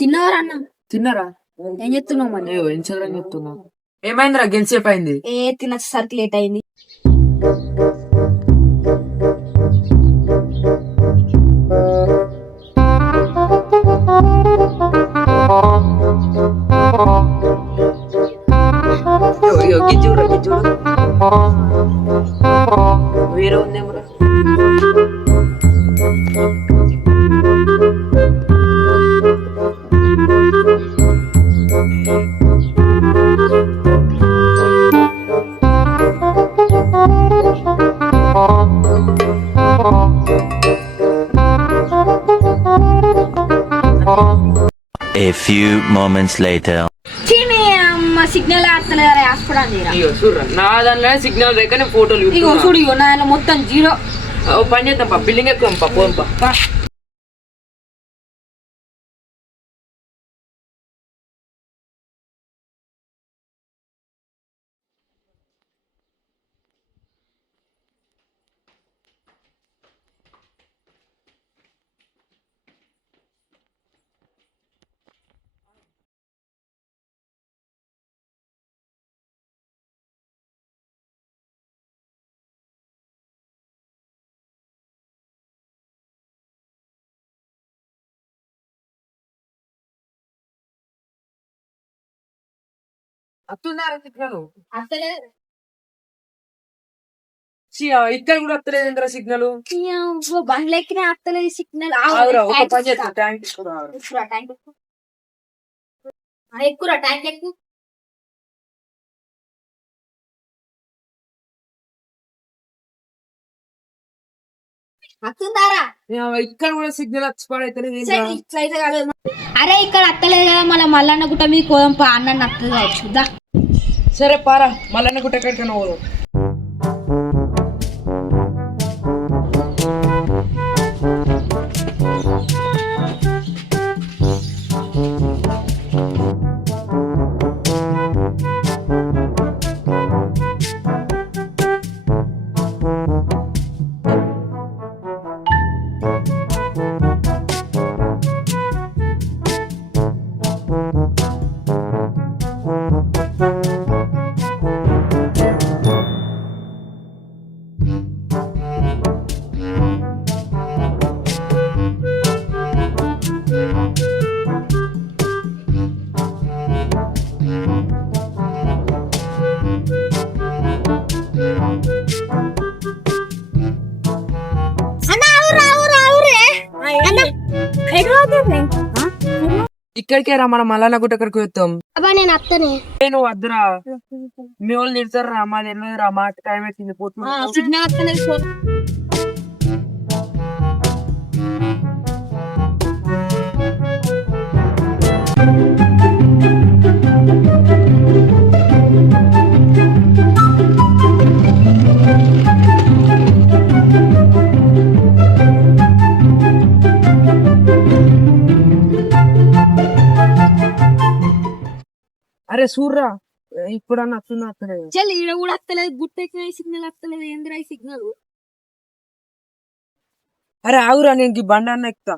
తిన్నారా అన్న? తిన్నారా? ఏం చెప్తున్నావు మరి? ఇన్స్టాగ్రామ్ చెప్తున్నా. ఏమైందిరా గెలిసేపు అయింది? తినసరికి లేట్ అయింది. గిజ్జూరా గిజ్జూడు వేరే ఉందేమరా. A few moments later. Signal ఆడతలేదా హాస్పిటల్ తీరా? ఇగో చూడరా నా దాంట్లో సిగ్నల్ లేక నేను ఫోటోలు ఇగో చూడు, ఇగో నా మొత్తం జీరో. పని చేద్దాం పా, బిల్డింగ్ ఎక్కువ పోంపా. అత్తున్నారా సిగ్నల్? ఇక్కడ కూడా అత్తలేదు ఏంటరా సిగ్నల్? బండ్లు ఎక్కినా అత్తలేదు సిగ్నల్. ఒక పని చేస్తా, ట్యాంక్ తీసుకురా. ఎక్కువ ట్యాంక్ ఎక్కువ. ఇక్కడ కూడా సిగ్నల్ వచ్చిపడైతే. అరే ఇక్కడ అత్తలేదు కదా, మల్లన్న గుట్ట మీద కోదం పా, అన్న అత్తది కావచ్చు. సరే పారా, మల్లన్న గుట్ట ఎక్కడికైనా పోదాం. ఇక్కడికే రా, మనం మల్లన్న గుట్ట ఎక్కడికి వెళ్తాం. నేను అత్తనే. నువ్వు వద్దురా, మీ వాళ్ళు తిడతారా, మాది ఎన్నోదిరా, మా టైం అవుతుంది పోతుంది. అరే సూర్రా, ఇప్పుడు అన్న అత్తలేదు. చల్ ఈడ కూడా అత్తలేదు, గుట్టెక్కిన సిగ్నల్ అత్తలేదు. ఏంద్రా ఈ సిగ్నల్? అరే ఆగురా, నేను బండి అన్న ఎక్కుతా.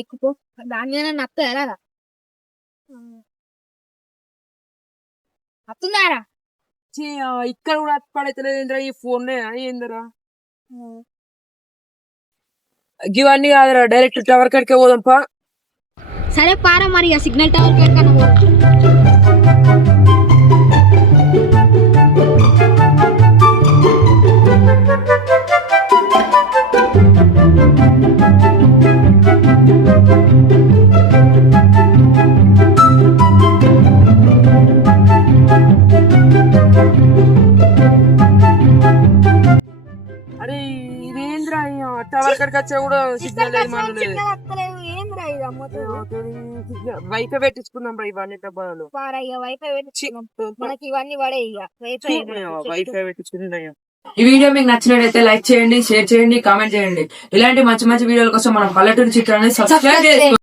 ఎక్కుపో, దాని మీద అత్త ఎలాగా అత్తుందారా? ఇక్కడ కూడా అత్తపడైతలేదు ఏంద్రా, ఈ ఫోన్ ఏందిరా? ఇవన్నీ కాదురా, డైరెక్ట్ టవర్ కాడికే పోదాం పా. సరే పారా మరి, సిగ్నల్ టవర్ కాడికన్నా. అరే ఇదేంద్రా, టవర్ కాడికి వచ్చా కూడా సిగ్నల్ వైఫై పెట్టించుకుందాం రా, ఇవన్నీ డబ్బాలు వైఫై మనకి ఇవన్నీ పడే. వైఫై పెట్టించుకుందా. ఈ వీడియో మీకు నచ్చినట్లయితే లైక్ చేయండి, షేర్ చేయండి, కామెంట్ చేయండి. ఇలాంటి మంచి మంచి వీడియోల కోసం మనం పల్లెటూరు చిత్రాన్ని సబ్స్క్రైబ్ చేసుకోండి.